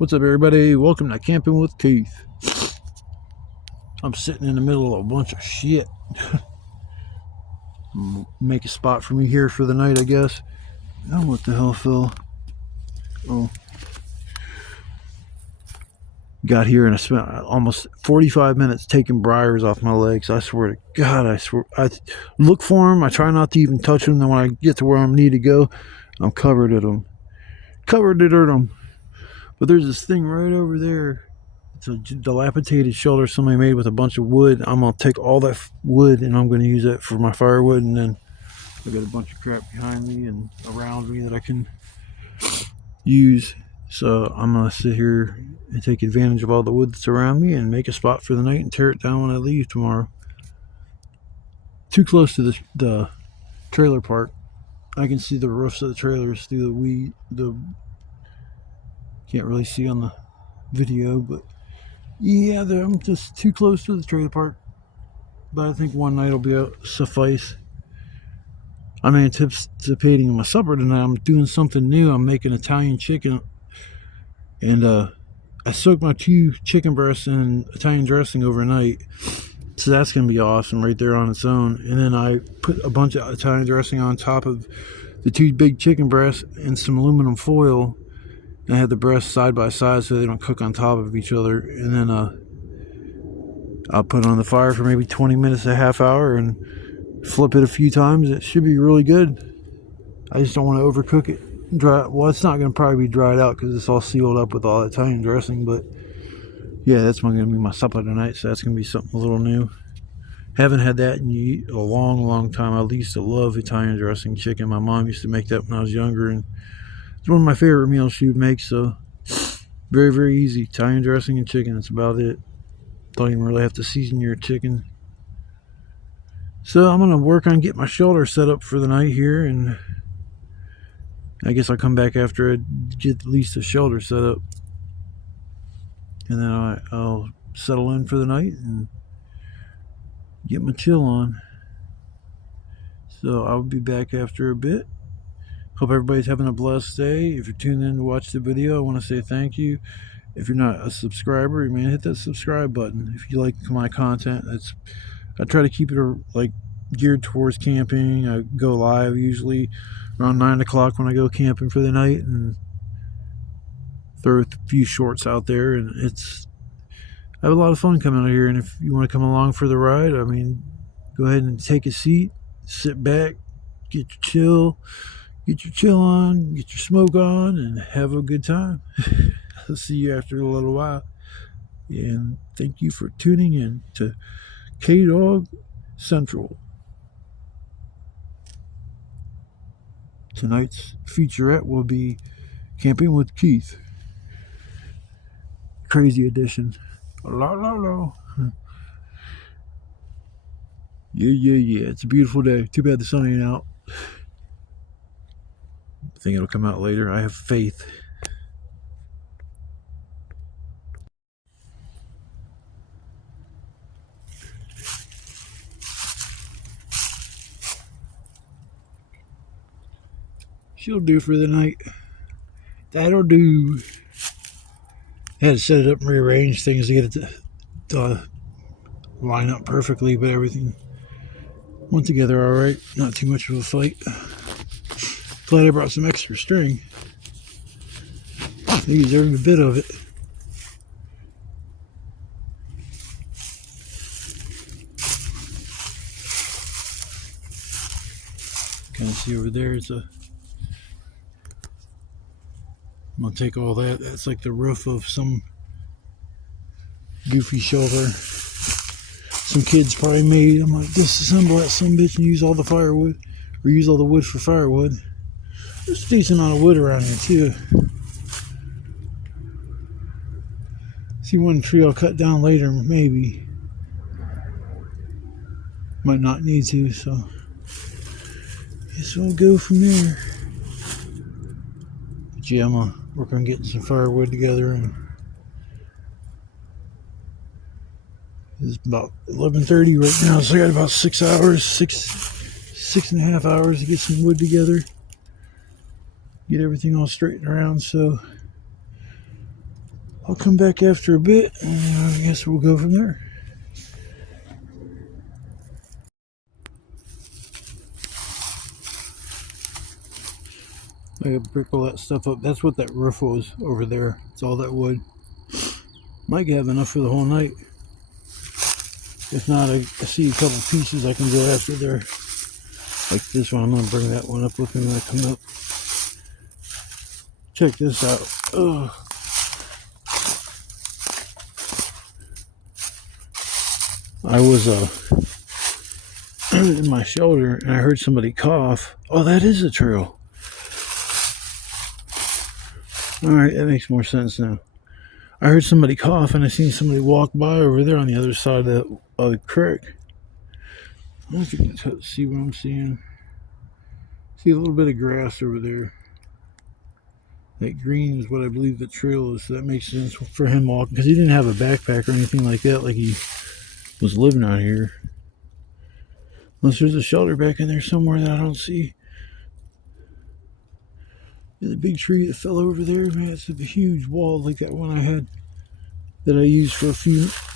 What's up, everybody? Welcome to Camping with Keith. I'm sitting in the middle of a bunch of shit. Make a spot for me here for the night, I guess. Oh, what the hell, Phil? Oh. Got here and I spent almost 45 minutes taking briars off my legs. I swear to God, I look for them. I try not to even touch them. Then when I get to where I need to go, I'm covered in them. But there's this thing right over there. It's a dilapidated shelter somebody made with a bunch of wood. I'm going to take all that wood and I'm going to use that for my firewood. And then I got a bunch of crap behind me and around me that I can use. So I'm going to sit here and take advantage of all the wood that's around me and make a spot for the night and tear it down when I leave tomorrow. Too close to the trailer park. I can see the roofs of the trailers through the can't really see on the video, but yeah, I'm just too close to the trailer park. But I think one night will be suffice. I'm anticipating my supper tonight. I'm doing something new. I'm making Italian chicken, and I soaked my 2 chicken breasts in Italian dressing overnight, so that's gonna be awesome right there on its own. And then I put a bunch of Italian dressing on top of the 2 big chicken breasts and some aluminum foil. I had the breasts side by side so they don't cook on top of each other. And then I'll put it on the fire for maybe 20 minutes, a half hour, and flip it a few times. It should be really good. I just don't want to overcook it. Well, it's not going to probably be dried out because it's all sealed up with all that Italian dressing. But yeah, that's going to be my supper tonight. So that's going to be something a little new. Haven't had that in a long time. I used to love Italian dressing chicken. My mom used to make that when I was younger, and it's one of my favorite meals she would make. So very easy. Italian dressing and chicken, that's about it. Don't even really have to season your chicken. So I'm going to work on getting my shelter set up for the night here, and I guess I'll come back after I get at least a shelter set up, and then I'll settle in for the night and get my chill on. So I'll be back after a bit. Hope everybody's having a blessed day. If you're tuning in to watch the video, I want to say thank you. If you're not a subscriber, you may hit that subscribe button. If you like my content, I try to keep it like geared towards camping. I go live usually around 9 o'clock when I go camping for the night, and throw a few shorts out there. And I have a lot of fun coming out here. And if you want to come along for the ride, I mean, go ahead and take a seat, sit back, get your chill on, get your smoke on, and have a good time. I'll see you after a little while. And thank you for tuning in to K-Dog Central. Tonight's featurette will be Camping with Keith. Crazy edition. La. Yeah. It's a beautiful day. Too bad the sun ain't out. I think it'll come out later. I have faith. She'll do for the night. That'll do. I had to set it up and rearrange things to get it to line up perfectly, but everything went together all right. Not too much of a fight. Glad I brought some extra string. I use every bit of it. Kind of see over there, I'm gonna take all that. That's like the roof of some goofy shelter some kids probably made. I'm like, disassemble that sumbitch and use all the firewood, or use all the wood for firewood. There's a decent amount of wood around here too. See one tree I'll cut down later, maybe. Might not need to, so guess we'll go from there. But yeah, I'm gonna work on getting some firewood together, and it's about 11:30 right now, so I got about 6 hours, six and a half hours to get some wood together, get everything all straightened around. So I'll come back after a bit, and I guess we'll go from there. I gotta brick all that stuff up. That's what that roof was over there. It's all that wood. Might have enough for the whole night. If not, I see a couple pieces I can go after there. Like this one. I'm gonna bring that one up with me when I come up. Check this out. Ugh. I was in my shoulder and I heard somebody cough. Oh, that is a trail. Alright, that makes more sense now. I heard somebody cough and I seen somebody walk by over there on the other side of the creek. I don't know if you can see what I'm seeing. See a little bit of grass over there. That green is what I believe the trail is, so that makes sense for him walking, because he didn't have a backpack or anything like that, like he was living out here. Unless there's a shelter back in there somewhere that I don't see. And the big tree that fell over there, man, it's a huge wall like that one I had that I used for a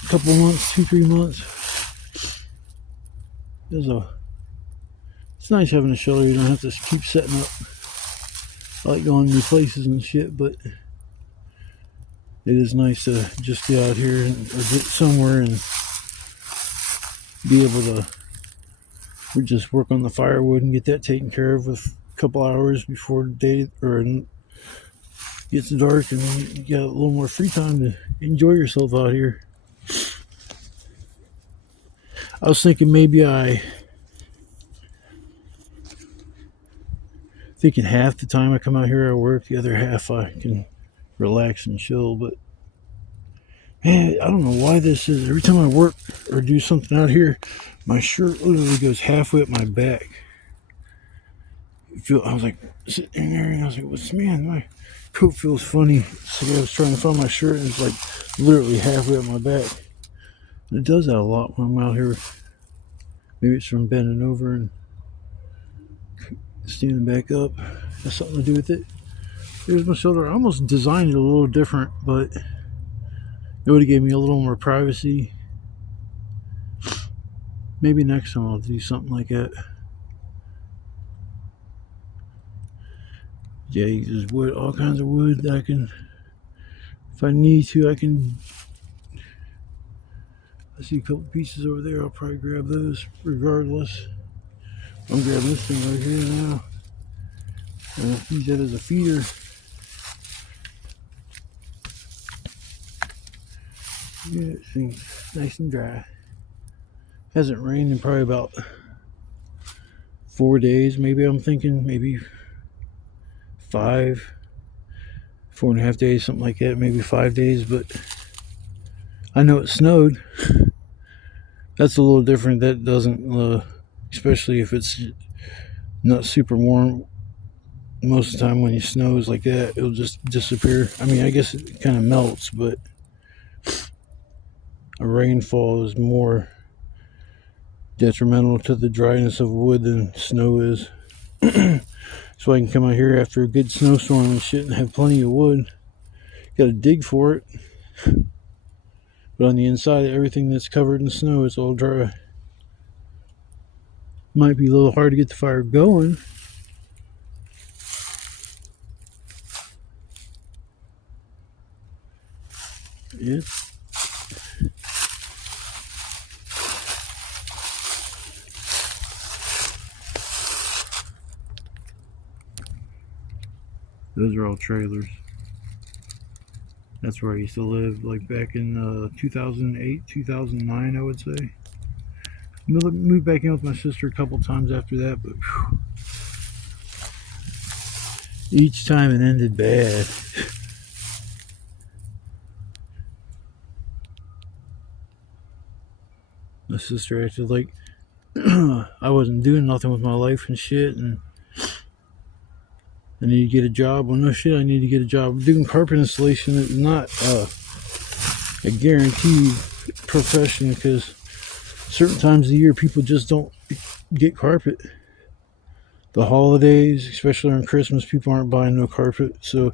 couple months, 2-3 months. It's nice having a shelter. You don't have to keep setting up. I like going new places and shit, but it is nice to just get out here or get somewhere and be able to just work on the firewood and get that taken care of with a couple hours before the day or it gets dark, and you got a little more free time to enjoy yourself out here. I was thinking maybe half the time I come out here I work, the other half I can relax and chill. But man, I don't know why this is. Every time I work or do something out here, my shirt literally goes halfway up my back. I was like sitting there and I was like, "What's man? My coat feels funny." So I was trying to find my shirt and it's like literally halfway up my back. And it does that a lot when I'm out here. Maybe it's from bending over and standing back up. Has something to do with it. Here's my shoulder. I almost designed it a little different, but it would have gave me a little more privacy. Maybe next time I'll do something like that. Yeah, there's wood, all kinds of wood that I can, if I need to, I can. I see a couple pieces over there. I'll probably grab those regardless. I'm grabbing this thing right here now. And I'll use that as a feeder. Yeah, it seems nice and dry. Hasn't rained in probably about 4 days. Maybe I'm thinking maybe 4.5 days, something like that. Maybe 5 days, but I know it snowed. That's a little different. That doesn't, especially if it's not super warm. Most of the time when it snows like that, it'll just disappear. I mean, I guess it kind of melts, but a rainfall is more detrimental to the dryness of wood than snow is. So I can come out here after a good snowstorm and shit and have plenty of wood. Got to dig for it. But on the inside, everything that's covered in snow is all dry. Might be a little hard to get the fire going. Yeah. Those are all trailers. That's where I used to live, like back in 2008, 2009, I would say. Moved back in with my sister a couple times after that, but whew, each time it ended bad. My sister acted like I wasn't doing nothing with my life and shit, and I need to get a job. Well, no shit, I need to get a job. Doing carpet installation is not a guaranteed profession, because certain times of the year people just don't get carpet. The holidays, especially on Christmas, people aren't buying no carpet. So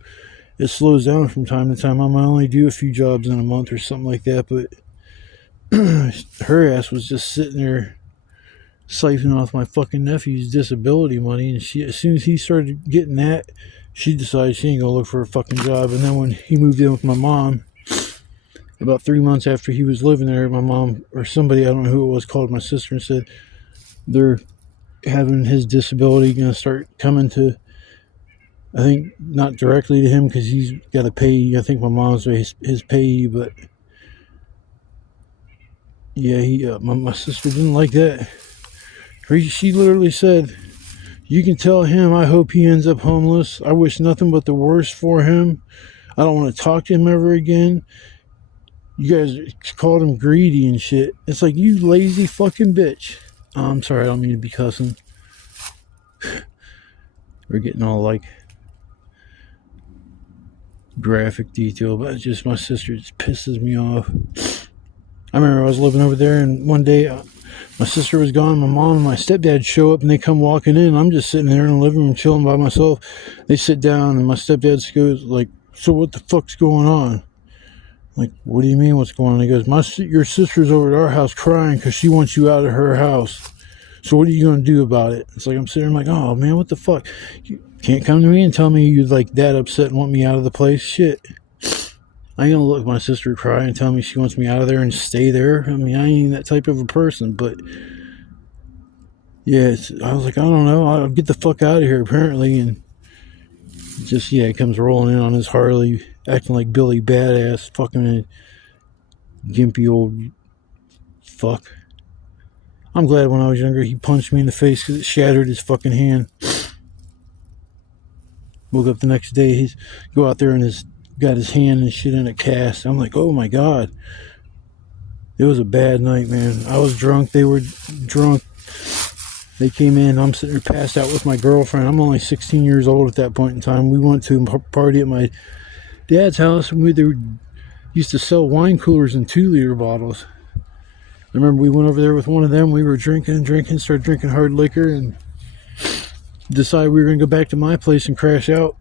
it slows down from time to time. I might only do a few jobs in a month or something like that, but her ass was just sitting there siphoning off my fucking nephew's disability money, and she, as soon as he started getting that, she decided she ain't gonna look for a fucking job. And then when he moved in with my mom, about 3 months after he was living there, my mom or somebody, I don't know who it was, called my sister and said they're having his disability gonna start coming to, I think not directly to him because he's got to pay. I think my mom's his payee, but yeah, my sister didn't like that. She literally said, "You can tell him I hope he ends up homeless. I wish nothing but the worst for him. I don't want to talk to him ever again. You guys called him greedy and shit." It's like, you lazy fucking bitch. Oh, I'm sorry, I don't mean to be cussing. We're getting all like graphic detail, but it's just my sister just pisses me off. I remember I was living over there, and one day my sister was gone. My mom and my stepdad show up, and they come walking in. I'm just sitting there in the living room chilling by myself. They sit down, and my stepdad goes like, "So what the fuck's going on?" Like, "What do you mean what's going on?" He goes, "Your sister's over at our house crying because she wants you out of her house. So what are you going to do about it?" It's like, I'm sitting there, I'm like, "Oh man, what the fuck? You can't come to me and tell me you're like that upset and want me out of the place. Shit. I ain't gonna look my sister cry and tell me she wants me out of there and stay there. I mean, I ain't that type of a person." But yeah, I was like, I don't know, I'll get the fuck out of here apparently. And just, yeah, it comes rolling in on his Harley, acting like Billy Badass, fucking gimpy old fuck. I'm glad when I was younger he punched me in the face because it shattered his fucking hand. Woke up the next day, he's go out there and got his hand and shit in a cast. I'm like, oh my god. It was a bad night, man. I was drunk, they were drunk. They came in, I'm sitting there passed out with my girlfriend. I'm only 16 years old at that point in time. We went to a party at my dad's house, and they used to sell wine coolers in 2-liter bottles. I remember we went over there with one of them. We were drinking, started drinking hard liquor, and decided we were going to go back to my place and crash out.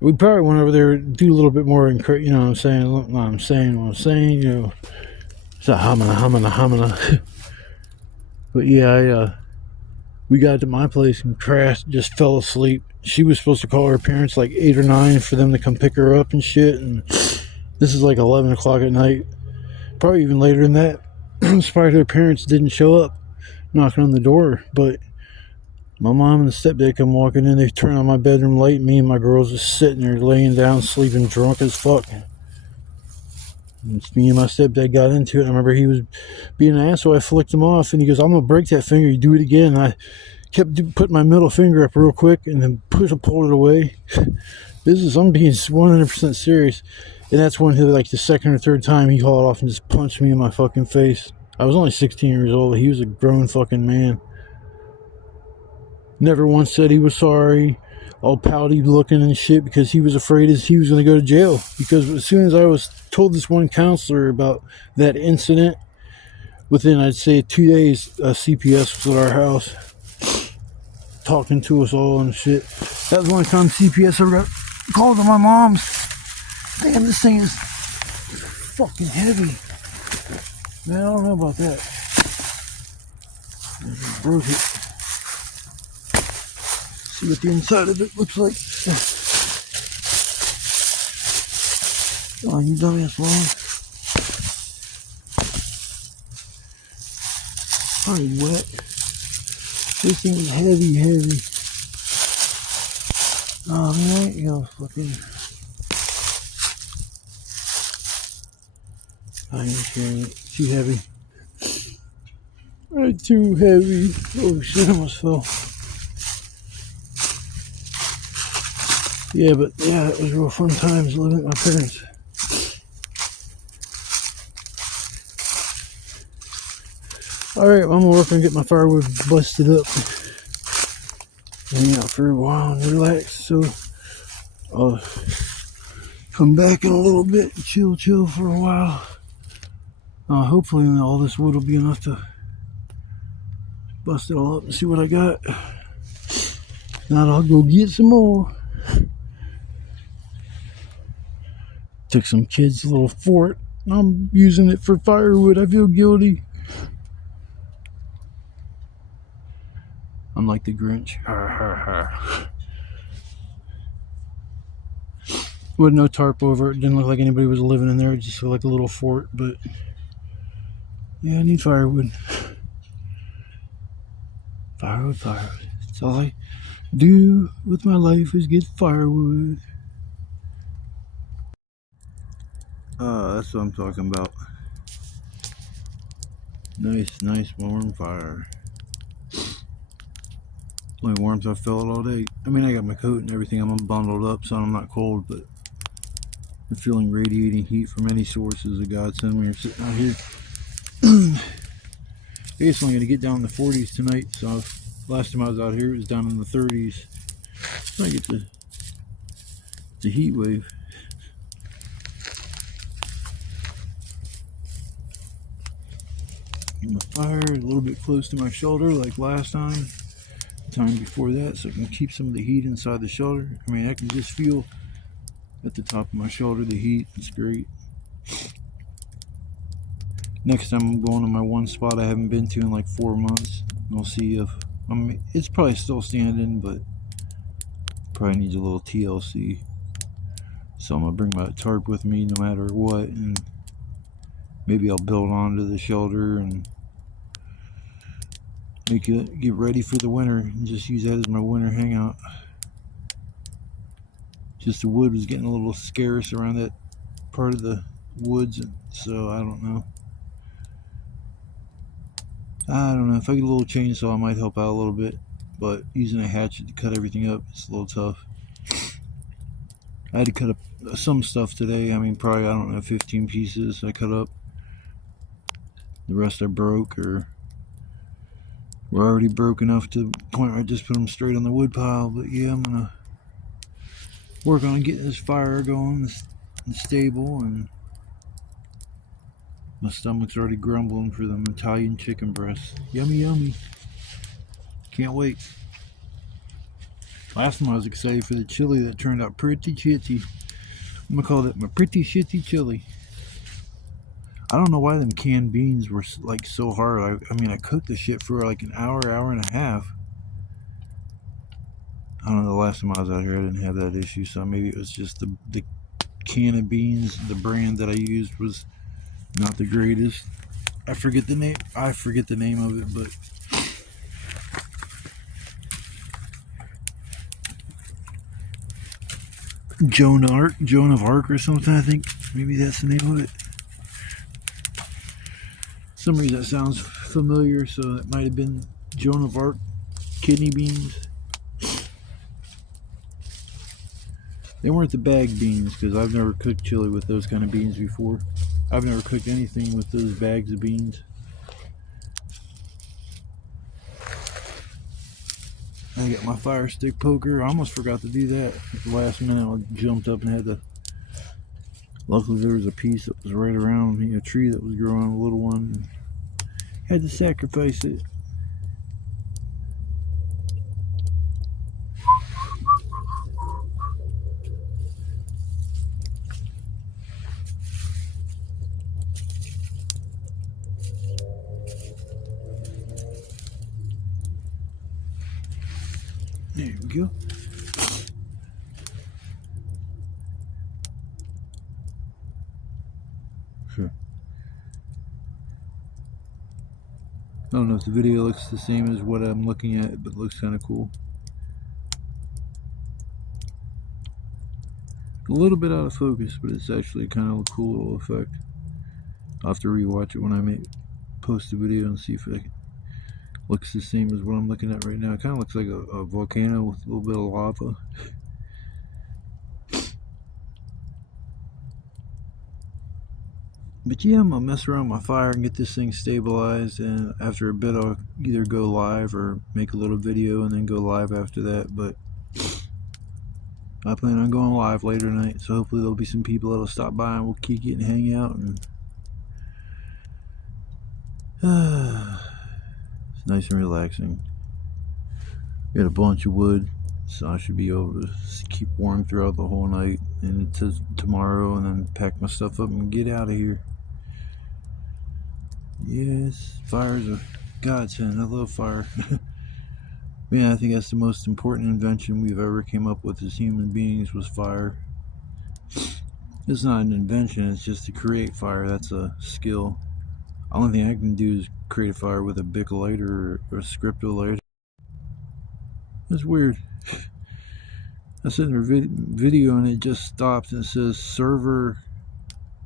We probably went over there to do a little bit more, you know what I'm saying? What I'm saying, you know. It's a hamana. But yeah, we got to my place and crashed, just fell asleep. She was supposed to call her parents like 8 or 9 for them to come pick her up and shit. And this is like 11 o'clock at night. Probably even later than that. Surprised her parents didn't show up knocking on the door. But my mom and the stepdad come walking in. They turn on my bedroom light. Me and my girls just sitting there laying down, sleeping, drunk as fuck. And me and my stepdad got into it. I remember he was being an asshole. I flicked him off, and he goes, "I'm gonna break that finger. You do it again." And I kept putting my middle finger up real quick, and then pulled it away. I'm being 100% serious. And that's when, like the second or third time, he hauled off and just punched me in my fucking face. I was only 16 years old. He was a grown fucking man. Never once said he was sorry. All pouty looking and shit because he was afraid he was going to go to jail. Because as soon as I was told this one counselor about that incident, within, I'd say, 2 days, CPS was at our house talking to us all and shit. That was the only time CPS ever got called to my mom's. Damn, this thing is fucking heavy. Man, I don't know about that. I broke it. See what the inside of it looks like. Oh, you dumbass long. Probably wet. This thing is heavy. Oh man, you know, fucking. I ain't carrying it. Too heavy. Too heavy. Oh shit, I almost fell. Yeah, but yeah, it was real fun times living with my parents. Alright, well, I'm gonna work on getting my firewood busted up. Hang out for a while and relax. So I'll come back in a little bit and chill for a while. Hopefully all this wood will be enough to bust it all up and see what I got. If not, I'll go get some more. Took some kid's little fort. I'm using it for firewood. I feel guilty. I'm like the Grinch. With no tarp over it. Didn't look like anybody was living in there. It just looked like a little fort. But yeah, I need firewood. Firewood. That's all I do with my life is get firewood. That's what I'm talking about. Nice warm fire. Only warmth I felt all day. I mean, I got my coat and everything. I'm bundled up so I'm not cold, but I'm feeling radiating heat from any source is a godsend when you're sitting out here. I guess I'm going to get down in the 40s tonight. So last time I was out here, it was down in the 30s. So I get the heat wave. Get my fire a little bit close to my shoulder like last time. The time before that, so I can keep some of the heat inside the shoulder. I mean, I can just feel at the top of my shoulder the heat. It's great. Next time I'm going to my one spot I haven't been to in like 4 months. We'll see if it's probably still standing, but probably needs a little TLC. So I'm gonna bring my tarp with me no matter what, and maybe I'll build onto the shelter and make it get ready for the winter and just use that as my winter hangout. Just the wood was getting a little scarce around that part of the woods, so I don't know. If I get a little chainsaw, it might help out a little bit, but using a hatchet to cut everything up, it's a little tough. I had to cut up some stuff today. I mean, probably, I don't know, 15 pieces I cut up. The rest I broke, or were already broke enough to the point where I just put them straight on the wood pile. But yeah, I'm gonna work on getting this fire going and stable, and my stomach's already grumbling for them Italian chicken breasts. Yummy. Can't wait. Last time I was excited for the chili that turned out pretty shitty. I'm gonna call that my pretty shitty chili. I don't know why them canned beans were like so hard. I mean, I cooked the shit for like an hour and a half. I don't know, the last time I was out here I didn't have that issue, so maybe it was just the can of beans. The brand that I used was not the greatest. I forget the name of it, but Joan of Arc or something, I think. Maybe that's the name of it. For some reason that sounds familiar, so it might have been Joan of Arc kidney beans. They weren't the bag beans, because I've never cooked chili with those kind of beans before. I've never cooked anything with those bags of beans. I got my fire stick poker. I almost forgot to do that at the last minute. I jumped up and had to. Luckily, there was a piece that was right around me, a tree that was growing, a little one. Had to sacrifice it. There we go. Sure. I don't know if the video looks the same as what I'm looking at, but it looks kind of cool. A little bit out of focus, but it's actually kind of a cool little effect. I'll have to rewatch it when I post the video and see if it looks the same as what I'm looking at right now. It kind of looks like a volcano with a little bit of lava. But yeah, I'm gonna mess around with my fire and get this thing stabilized, and after a bit I'll either go live or make a little video and then go live after that. But I plan on going live later tonight, so hopefully there'll be some people that'll stop by and we'll kick it and hang out, and it's nice and relaxing. Got a bunch of wood. So I should be able to keep warm throughout the whole night and into tomorrow, and then pack my stuff up and get out of here. Yes, fire's a godsend. I love fire. Man, I think that's the most important invention we've ever came up with as human beings, was fire. It's not an invention, it's just to create fire. That's a skill. Only thing I can do is create a fire with a Bic lighter or a Scripto lighter. That's weird. I sent her video and it just stopped and it says server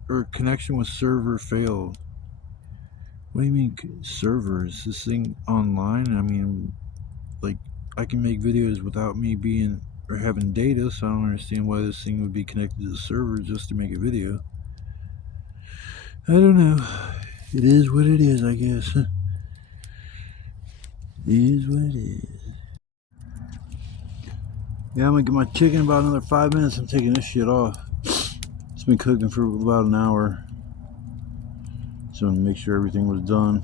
or connection with server failed. What do you mean server? Is this thing online? I mean, like, I can make videos without me being or having data, so I don't understand why this thing would be connected to the server just to make a video. I don't know. It is what it is, I guess. It is what it is. Yeah, I'm gonna get my chicken in about another 5 minutes. I'm taking this shit off. It's been cooking for about an hour. So I'm gonna make sure everything was done.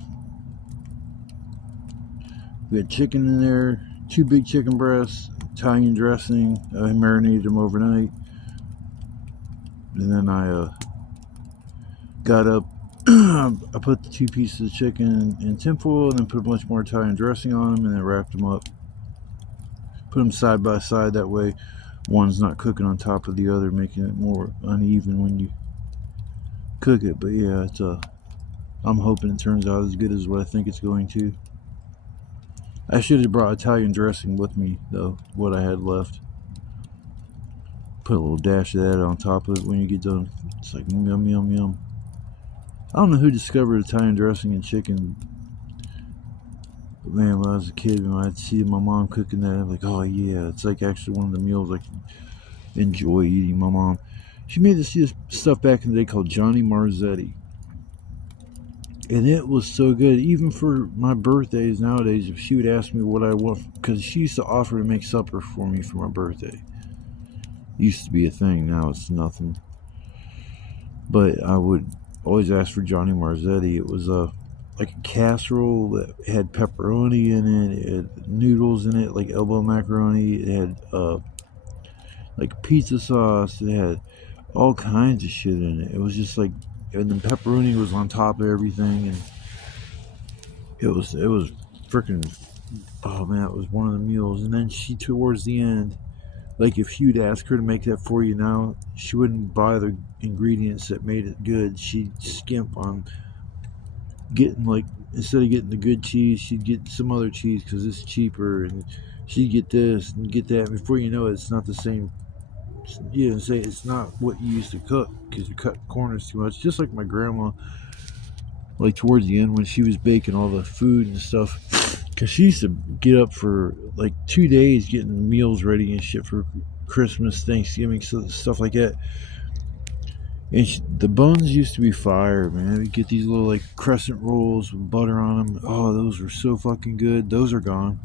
We had chicken in there, 2 big chicken breasts, Italian dressing. I marinated them overnight. And then I got up, I put the 2 pieces of chicken in tinfoil and then put a bunch more Italian dressing on them and then wrapped them up. Put them side by side, that way one's not cooking on top of the other, making it more uneven when you cook it. But yeah, it's I'm hoping it turns out as good as what I think it's going to. I should have brought Italian dressing with me though, what I had left. Put a little dash of that on top of it when you get done. It's like yum yum yum. I don't know who discovered Italian dressing and chicken. But man, when I was a kid, when I'd see my mom cooking that, I'm like, oh yeah, it's like actually one of the meals I can enjoy eating. My mom, she made this stuff back in the day called Johnny Marzetti. And it was so good. Even for my birthdays nowadays, if she would ask me what I want, because she used to offer to make supper for me for my birthday. Used to be a thing, now it's nothing. But I would always ask for Johnny Marzetti. It was like a casserole that had pepperoni in it. It had noodles in it, like elbow macaroni. It had like pizza sauce. It had all kinds of shit in it. It was just like, and then pepperoni was on top of everything, and it was freaking, oh man, it was one of the meals. And then she, towards the end, like if you'd ask her to make that for you now, she wouldn't buy the ingredients that made it good. She'd skimp on getting, like, instead of getting the good cheese, she'd get some other cheese because it's cheaper, and she'd get this and get that. Before you know it, it's not the same. You know, say it's not what you used to cook because you cut corners too much. Just like my grandma, like towards the end when she was baking all the food and stuff, because she used to get up for like 2 days getting meals ready and shit for Christmas, Thanksgiving, stuff like that. And the buns used to be fire, man. You get these little like crescent rolls with butter on them. Oh, those were so fucking good. Those are gone.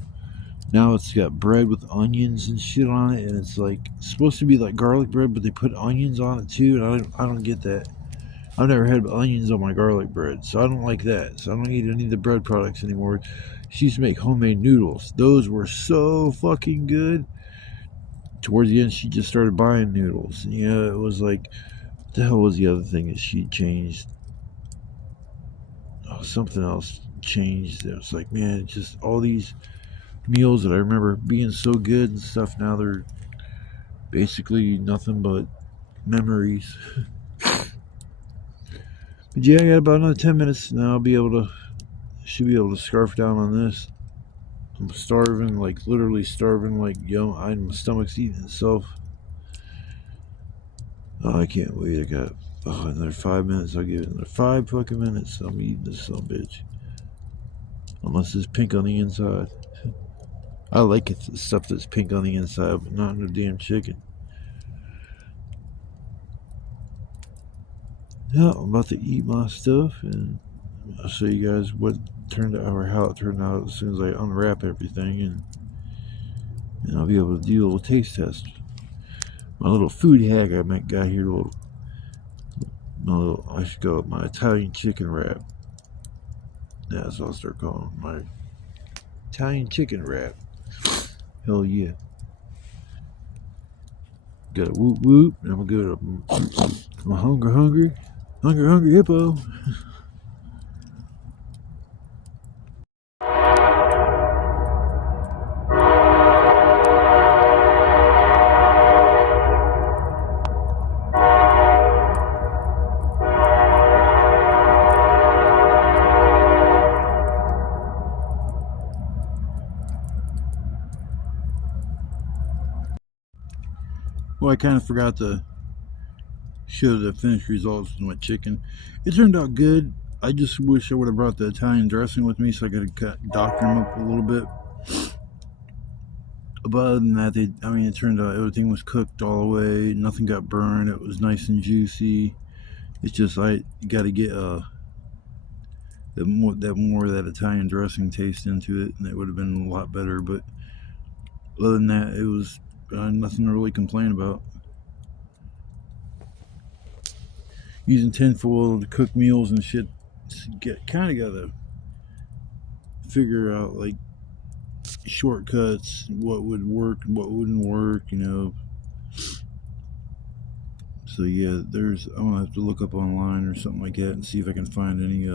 Now it's got bread with onions and shit on it, and it's like supposed to be like garlic bread, but they put onions on it too, and I don't get that. I've never had onions on my garlic bread, so I don't like that. So I don't eat any of the bread products anymore. She used to make homemade noodles. Those were so fucking good. Towards the end, she just started buying noodles. You know, it was like, what the hell was the other thing that she changed? Oh, something else changed. It was like, man, just all these meals that I remember being so good and stuff, now they're basically nothing but memories. But yeah, I got about another 10 minutes and I'll be able to, should be able to scarf down on this. I'm starving, like literally starving, like my stomach's eating itself. Oh, I can't wait. I got another 5 minutes. I'll give it another 5 fucking minutes. I'm eating this son of a bitch. Unless it's pink on the inside. I like it, stuff that's pink on the inside, but not in the damn chicken. Yeah, I'm about to eat my stuff, and I'll show you guys what turned out, or how it turned out, as soon as I unwrap everything, and I'll be able to do a little taste test. My little food hack I got here, I should go with my Italian chicken wrap. Yeah, that's what I'll start calling my Italian chicken wrap. Hell yeah. Got a whoop whoop, and I'm gonna go to my hungry hippo. Well, I kind of forgot to show the finished results with my chicken. It turned out good. I just wish I would have brought the Italian dressing with me so I could have doctored them up a little bit. But other than that, it turned out everything was cooked all the way. Nothing got burned. It was nice and juicy. It's just you got to get more of that Italian dressing taste into it, and it would have been a lot better. But other than that, it was nothing to really complain about. Using tinfoil to cook meals and shit, kind of gotta figure out like shortcuts, what would work, what wouldn't work, So yeah, I'm gonna have to look up online or something like that and see if I can find any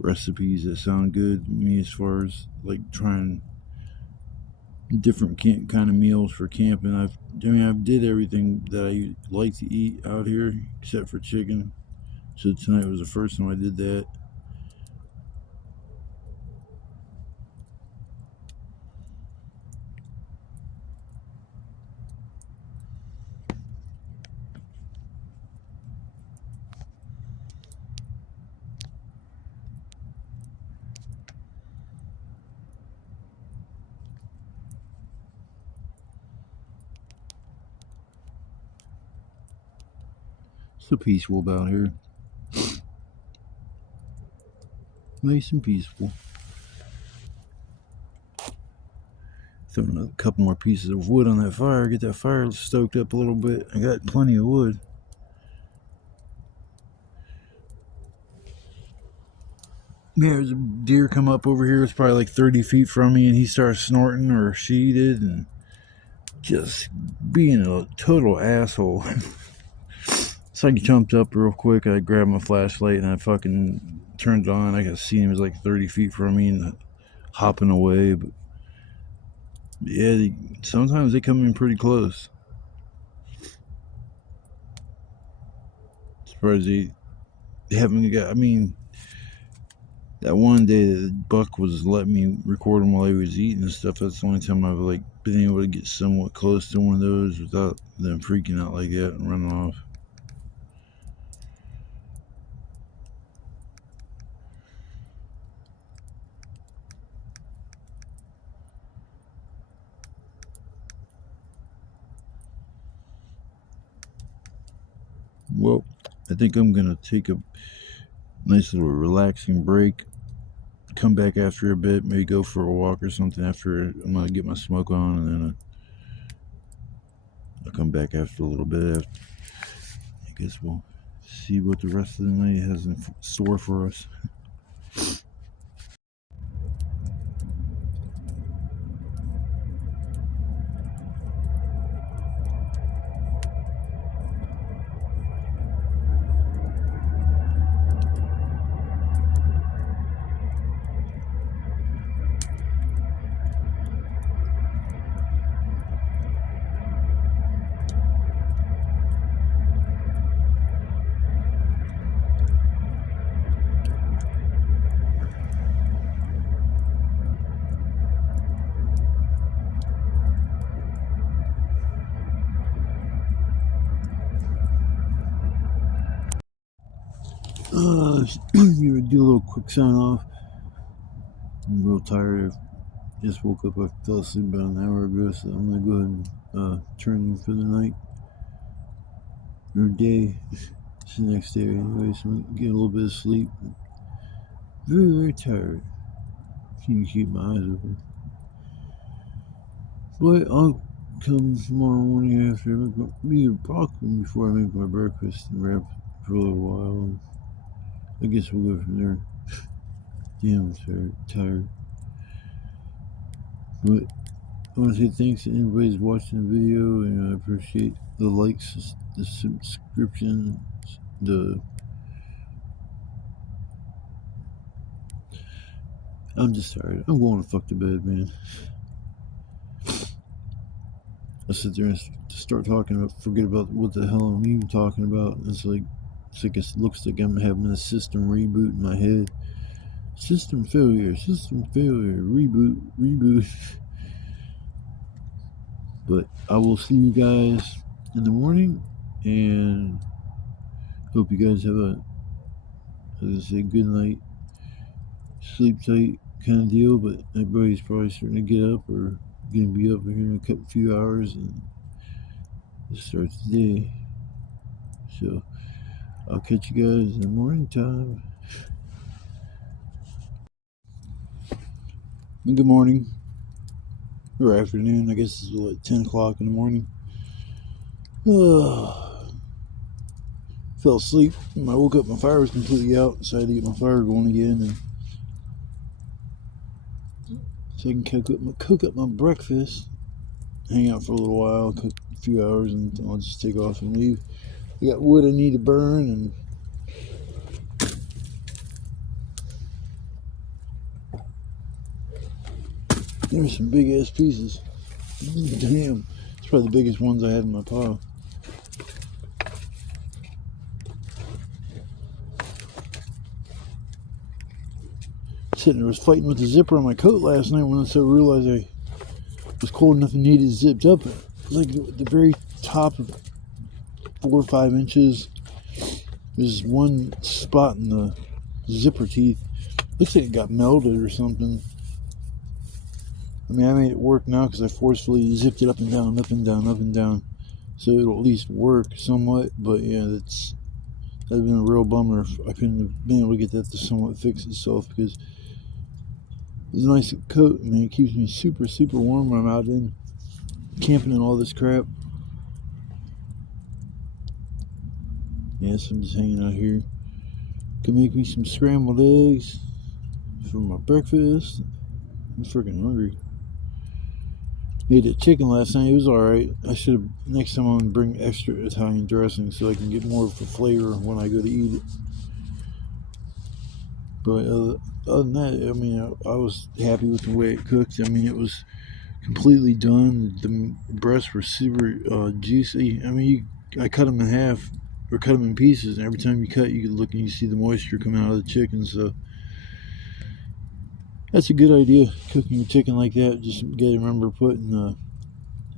recipes that sound good to me as far as like trying different kind of meals for camping. I did everything that I like to eat out here except for chicken. So tonight was the first time I did that. So peaceful about here. Nice and peaceful. Throwing a couple more pieces of wood on that fire, get that fire stoked up a little bit. I got plenty of wood. Yeah, there's a deer come up over here. It's probably like 30 feet from me, and he started snorting, or she did, and just being a total asshole. So I jumped up real quick. I grabbed my flashlight and I fucking turned it on. I could see him. He was like 30 feet from me and hopping away. But yeah, sometimes they come in pretty close. As far as they haven't got, that one day that the buck was letting me record him while he was eating and stuff, that's the only time I've like been able to get somewhat close to one of those without them freaking out like that and running off. Well, I think I'm gonna take a nice little relaxing break, come back after a bit, maybe go for a walk or something after I'm gonna get my smoke on, and then I'll come back after a little bit. I guess we'll see what the rest of the night has in store for us. You would do a little quick sign off. I'm real tired. I just woke up. I fell asleep about an hour ago, so I'm gonna go ahead and turn in for the night or day. It's the next day anyway, so I'm getting a little bit of sleep. Very tired. Can't keep my eyes open. But I'll come tomorrow morning after I'll come before I make my breakfast and wrap for a little while. I guess we'll go from there. Damn, I'm tired. But I want to say thanks to everybody's watching the video, and I appreciate the likes, the subscriptions, I'm just tired. I'm going to fuck to bed, man. I sit there and start talking about, forget about what the hell I'm even talking about. It's like it looks like I'm having a system reboot in my head. System failure, reboot. But I will see you guys in the morning, and hope you guys have as I say, good night, sleep tight kind of deal. But everybody's probably starting to get up or gonna be up here in a few hours, and it starts the day. So I'll catch you guys in the morning time. Good morning or afternoon. I guess it's like 10 o'clock in the morning. Fell asleep. When I woke up, my fire was completely out, so I had to get my fire going again, and so I can cook up my breakfast, hang out for a little while, cook a few hours, and I'll just take off and leave. I got wood I need to burn, and there's some big ass pieces. Damn, it's probably the biggest ones I had in my pile. Sitting there was fighting with the zipper on my coat last night when I realized I was cold enough and needed it zipped up. Like the very top of 4 or 5 inches, there's one spot in the zipper teeth. Looks like it got melted or something. I mean, I made it work now because I forcefully zipped it up and down, up and down, up and down, so it'll at least work somewhat. But yeah, that'd been a real bummer if I couldn't have been able to get that to somewhat fix itself, because it's a nice coat, man. It keeps me super, super warm when I'm out in camping and all this crap. Yes, I'm just hanging out here. Could make me some scrambled eggs for my breakfast. I'm freaking hungry. Made a chicken last night. It was alright. I should have, next time I'm going to bring extra Italian dressing so I can get more of the flavor when I go to eat it. But other than that, I mean, I was happy with the way it cooked. I mean, it was completely done. The breasts were super juicy. I mean, I cut them in half, or cut them in pieces, and every time you cut, you could look and you see the moisture coming out of the chicken. So that's a good idea, cooking your chicken like that. Just gotta remember putting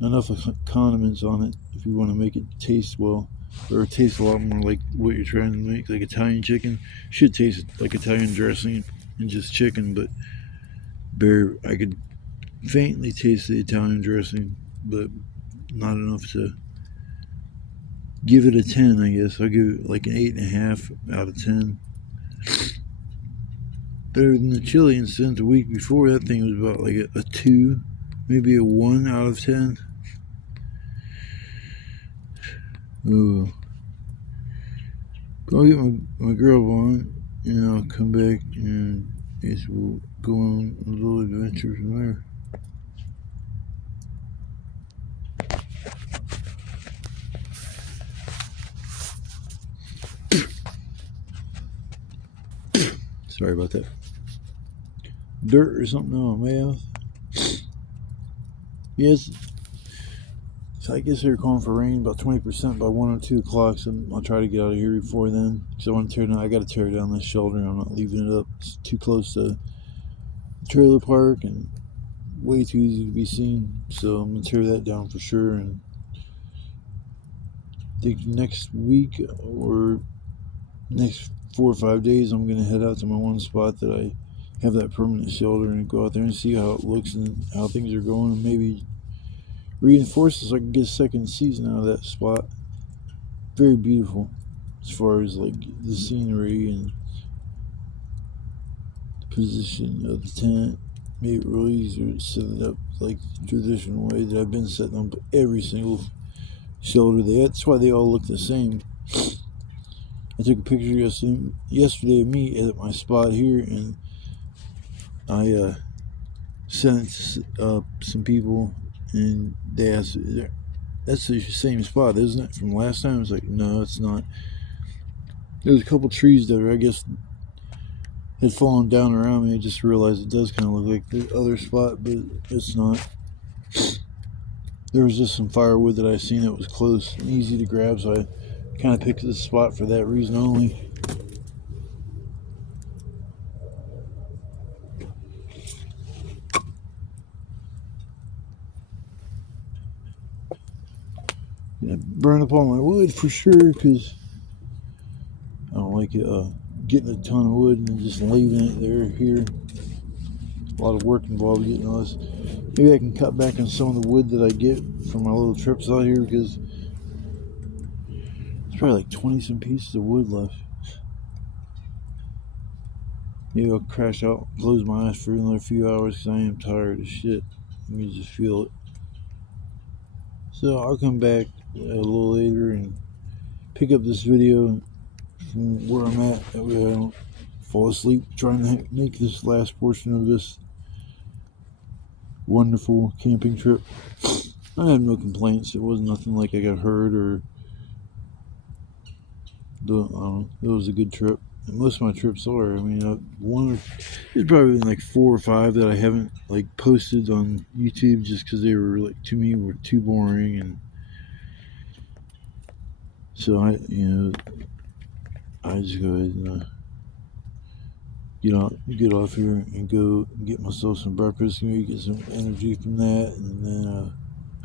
enough condiments on it if you want to make it taste well, or taste a lot more like what you're trying to make, like Italian chicken. Should taste like Italian dressing and just chicken, but I could faintly taste the Italian dressing, but not enough to give it a 10, I guess. I'll give it like an 8.5 out of 10. Better than the chili incident the week before. That thing was about like a 2, maybe a 1 out of 10. Oh, I'll get my girl on, and I'll come back, and I guess we'll go on a little adventure from there. Sorry about that. Dirt or something on my mouth. Yes. So I guess they're calling for rain about 20% by 1 or 2 o'clock. So I'll try to get out of here before then. Because I want to tear down. I got to tear down this shelter. I'm not leaving it up. It's too close to the trailer park and way too easy to be seen. So I'm gonna tear that down for sure. And I think next week or next 4 or 5 days, I'm gonna head out to my one spot that I have that permanent shelter, and go out there and see how it looks and how things are going, and maybe reinforce it so I can get a second season out of that spot. Very beautiful as far as like the scenery and the position of the tent. Made it really easier to set it up like the traditional way that I've been setting up every single shelter. That's why they all look the same. I took a picture yesterday of me at my spot here, and I sent it to some people And they asked, that's the same spot, isn't it, from last time? It's like, no, it's not. There's a couple trees that I guess had fallen down around me. I just realized it does kind of look like the other spot, but it's not. There was just some firewood that I seen that was close and easy to grab, so I kind of picked this spot for that reason only. Yeah, burn up all my wood for sure, because I don't like it, getting a ton of wood and just leaving it there here. A lot of work involved getting all this. Maybe I can cut back on some of the wood that I get from my little trips out here, because there's probably like 20 some pieces of wood left. Maybe I'll crash out, close my eyes for another few hours, because I am tired as shit. You can just feel it. So I'll come back a little later and pick up this video from where I'm at. That way I don't fall asleep trying to make this last portion of this wonderful camping trip. I had no complaints. It was nothing like I got hurt or I don't know. It was a good trip. And most of my trips are. I mean, there's probably been like 4 or 5 that I haven't like posted on YouTube just because they were like, to me, were too boring. And so I just go ahead and get off here and go get myself some breakfast, maybe get some energy from that, and then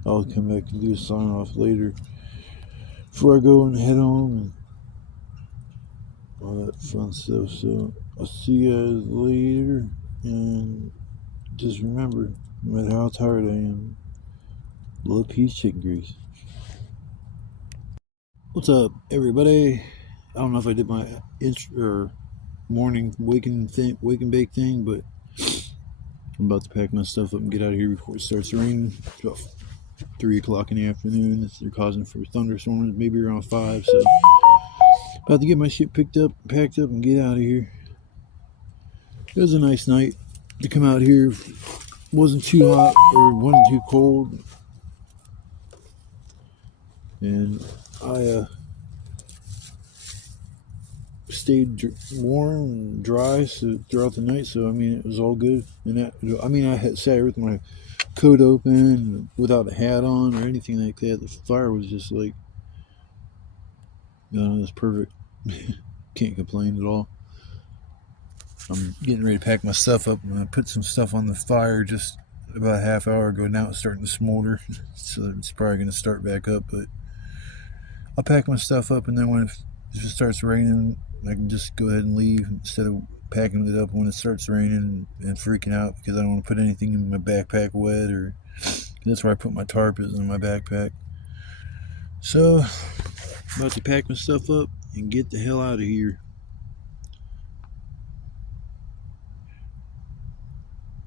I'll come back and do a sign off later before I go and head home and all that fun stuff. So I'll see you guys later, and just remember, no matter how tired I am, love, peace, chicken grease. What's up, everybody? I don't know if I did my morning wake and bake thing, but I'm about to pack my stuff up and get out of here before it starts raining. It's about 3 o'clock in the afternoon. They're causing for thunderstorms, maybe around 5. So about to get my shit packed up, and get out of here. It was a nice night to come out here. Wasn't too hot or wasn't too cold, and I stayed warm and dry throughout the night. So I mean, it was all good. And I had sat here with my coat open without a hat on or anything like that. The fire was just like, it's perfect. Can't complain at all. I'm getting ready to pack my stuff up. I'm gonna put some stuff on the fire just about a half hour ago. Now it's starting to smolder, so it's probably gonna start back up. But I'll pack my stuff up, and then when if it starts raining, I can just go ahead and leave instead of packing it up when it starts raining and freaking out because I don't want to put anything in my backpack wet. Or that's where I put my tarp is in my backpack. So I'm about to pack my stuff up and get the hell out of here.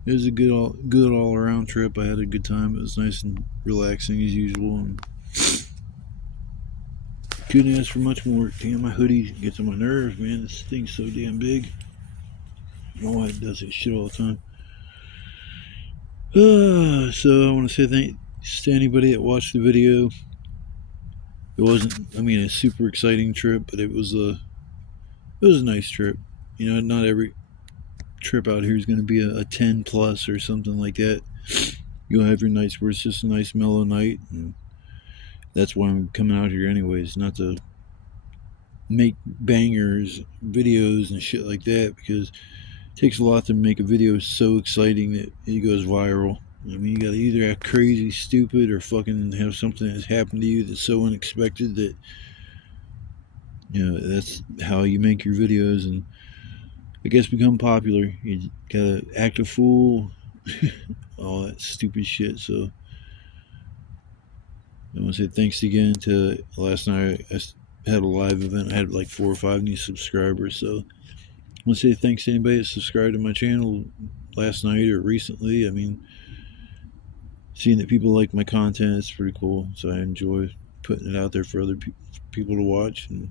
It was a good all around trip. I had a good time. It was nice and relaxing as usual, and couldn't ask for much more. Damn, my hoodie gets on my nerves, man. This thing's so damn big. I don't know why it does that shit all the time. So I want to say thanks to anybody that watched the video. It wasn't, a super exciting trip, but it was a nice trip. Not every trip out here is going to be a 10 plus or something like that. You'll have your nights where it's just a nice mellow night, and that's why I'm coming out here anyways, not to make bangers videos and shit like that, because it takes a lot to make a video so exciting that it goes viral. You gotta either act crazy, stupid, or fucking have something that's happened to you that's so unexpected that that's how you make your videos and I guess become popular. You gotta act a fool, all that stupid shit. So I want to say thanks again to last night. I had a live event. I had like 4 or 5 new subscribers. So I want to say thanks to anybody that subscribed to my channel last night or recently. Seeing that people like my content is pretty cool. So I enjoy putting it out there for other people to watch. And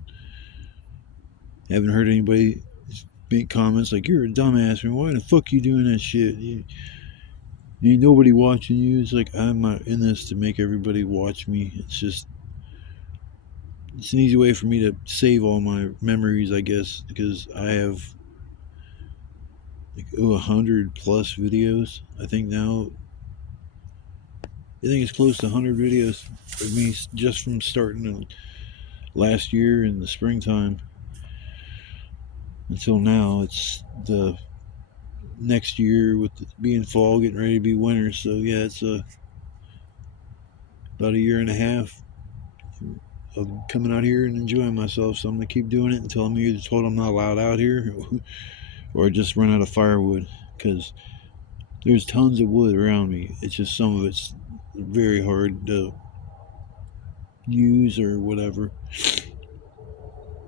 I haven't heard anybody make comments like, "You're a dumbass, man. Why the fuck you doing that shit?" Ain't nobody watching you. It's like, I'm not in this to make everybody watch me. It's just, it's an easy way for me to save all my memories, I guess, because I have like 100 plus videos. I think now, I think it's close to 100 videos of me just from starting last year in the springtime until now. It's the next year with being fall, getting ready to be winter. So yeah, it's about a year and a half of coming out here and enjoying myself. So I'm gonna keep doing it until I'm either told I'm not allowed out here or just run out of firewood, because there's tons of wood around me. It's just some of it's very hard to use or whatever.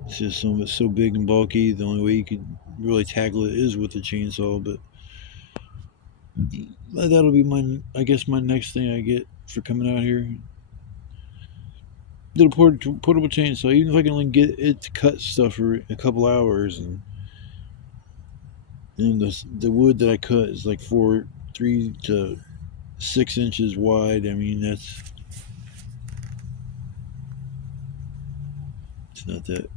It's just some of it's so big and bulky. The only way you could really tackle it is with a chainsaw. But that'll be my, I guess, my next thing I get for coming out here. Little portable chainsaw. Even if I can only get it to cut stuff for a couple hours, and the wood that I cut is like 3 to 6 inches wide. I mean, it's not that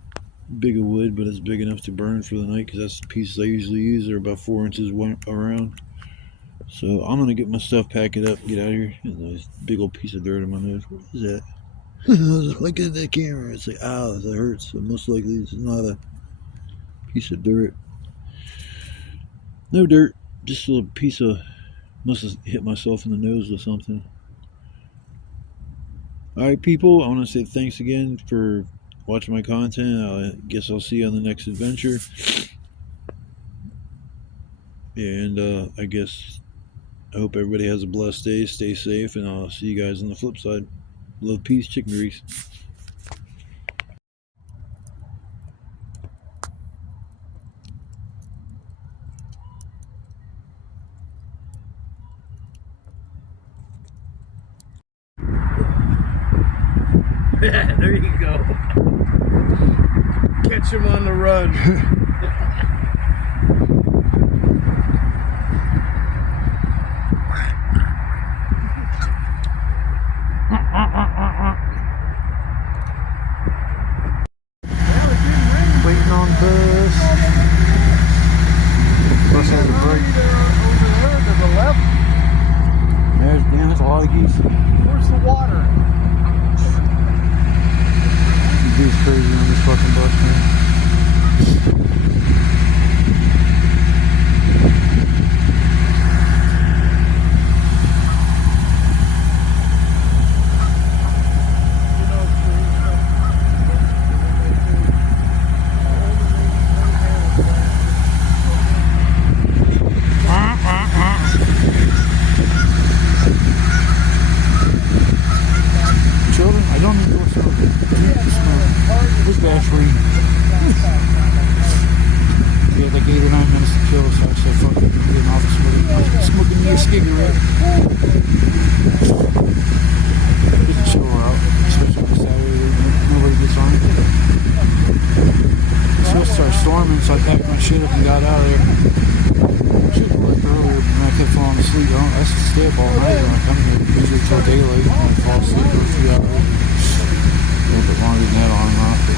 big of wood, but it's big enough to burn for the night, because that's the pieces I usually use. They're about 4 inches around. So I'm gonna get my stuff, pack it up, get out of here. And this big old piece of dirt on my nose. What is that? I was looking at that camera. It's like, ow, that hurts. So most likely it's not a piece of dirt. No dirt, just a piece of, must have hit myself in the nose with something. Alright, people, I want to say thanks again for watching my content. I guess I'll see you on the next adventure. And I guess I hope everybody has a blessed day. Stay safe, and I'll see you guys on the flip side. Love, peace, chicken grease. There you go. Catch him on the run. Waiting on bus. Bus has a break. Over there to the left. There's Dennis Loggies. Where's the water? Dude's crazy on this fucking bus, man. Children, I don't need to listen to this Vaseline. We had like 8 or 9 minutes to chill, so I said, fuck it, I'm getting off of smoking me a cigarette. Get the chill out, especially on Saturday, nobody gets on. It's supposed to start storming, so I packed my shit up and got out of there. Should have left earlier, but I kept falling asleep. I should stay up all night when I come here, usually till daylight, and I fall asleep for a few hours. A little bit longer than that on and off. But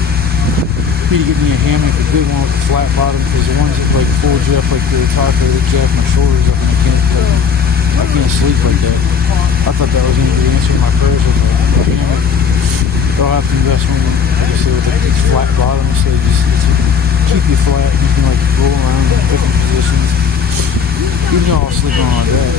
need to get me a hammock, a good one with a flat bottom, because the ones that like full Jeff, like the top, they jack my shoulders up, and I can't sleep like that. I thought that was going to be answering my prayers with a hammock. I'll have to invest one, like I said, with these flat bottoms, so just keep you flat, and you can like roll around in different positions. Even though I'll sleep on my bed.